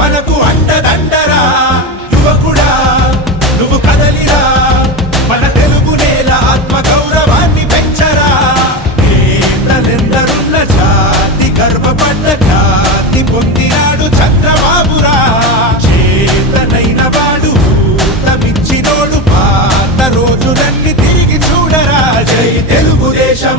మనకు అండదండ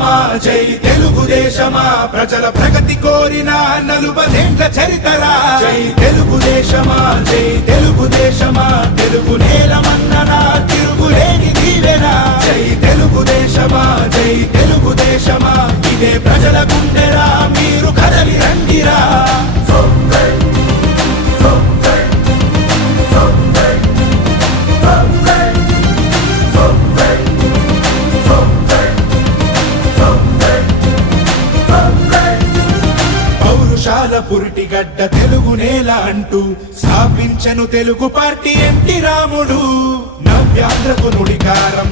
జై తెలుగుదేశమా? ప్రజల ప్రగతి కోరిన నలుబదేండ్ల చరితరా? జై తెలుగుదేశమా? జై తెలుగుదేశమా? తెలుగు నేలమన్ననా? తిరుగులేని దీవెనా? జై తెలుగుదేశమా? జై తెలుగుదేశమా? ఇదే ప్రజల గుండెరా? పురిటిగడ్డ తెలుగు నేల అంటూ స్థాపించను తెలుగు పార్టీ ఎంటి రాముడు. నవ్యాంధ్రకు నుడికారం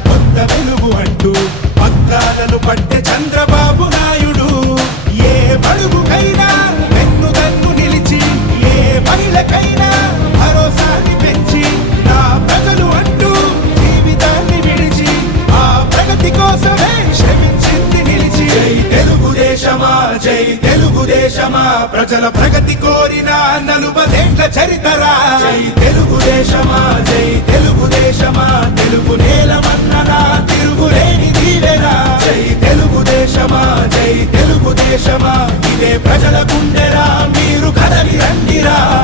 జై తెలుగుదేశమా? ప్రజల ప్రగతి కోరిన నలుపదేంట్ల చరితరా? జై తెలుగుదేశమా? జై తెలుగుదేశమా? తెలుగు నేలమన్ననా తిరుగులేని దీవెనా జై తెలుగుదేశమా? జై తెలుగుదేశమా? ఇదే ప్రజల గుండెరా? మీరు కదలి రండిరా?